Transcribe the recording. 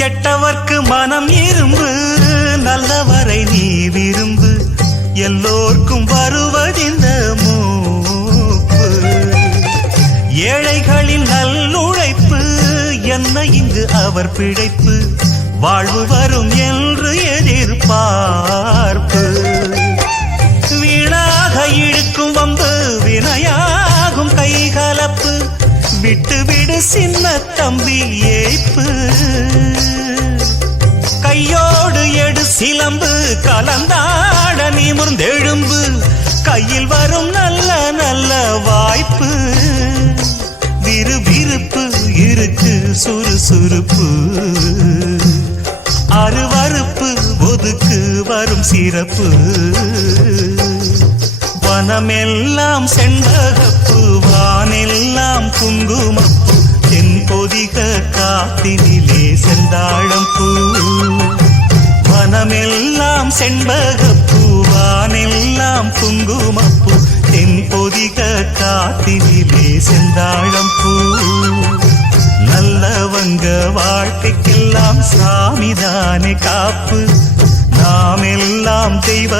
கெட்டவர்க்கு மனம் இரும்பு, நல்லவரை நீ விரும்பு, எல்லோர்க்கும் வருவதிந்த மூப்பு. ஏழைகளின் நல்லுழைப்பு, என்ன இங்கு அவர் பிழைப்பு, வாழ்வு வரும் என்று எதிர்பார்ப்பு. வீணாக இழுக்கும் வம்பு, வினையாகும் கைகலப்பு, விட்டு விடு சின்ன தம்பி ஏய்ப்பு. கையோடு எடு சிலம்பு, கலந்தாட நிமிர்ந்தெழும்பு, கையில் வரும் நல்ல நல்ல வாய்ப்பு. விறுவிறுப்பு இருக்கு சுறுசுறுப்பு, அருவறுப்பு ஒதுக்கு வரும் சிறப்பு. வனமெல்லாம் செண்பகப்பு, வானெல்லாம் குங்குமப்பூ, தென்பொதிக காத்தினிலே செந்தாழம் பூ. வனமெல்லாம் செண்பகப்பூ, வானெல்லாம் குங்குமப்பூ, தென்பொதிக காத்தினிலே செந்தாழம் பூ. நல்லவங்க வாழ்க்கைக்கெல்லாம் சாமிதானே காப்பு, நாம் எல்லாம் தெய்வ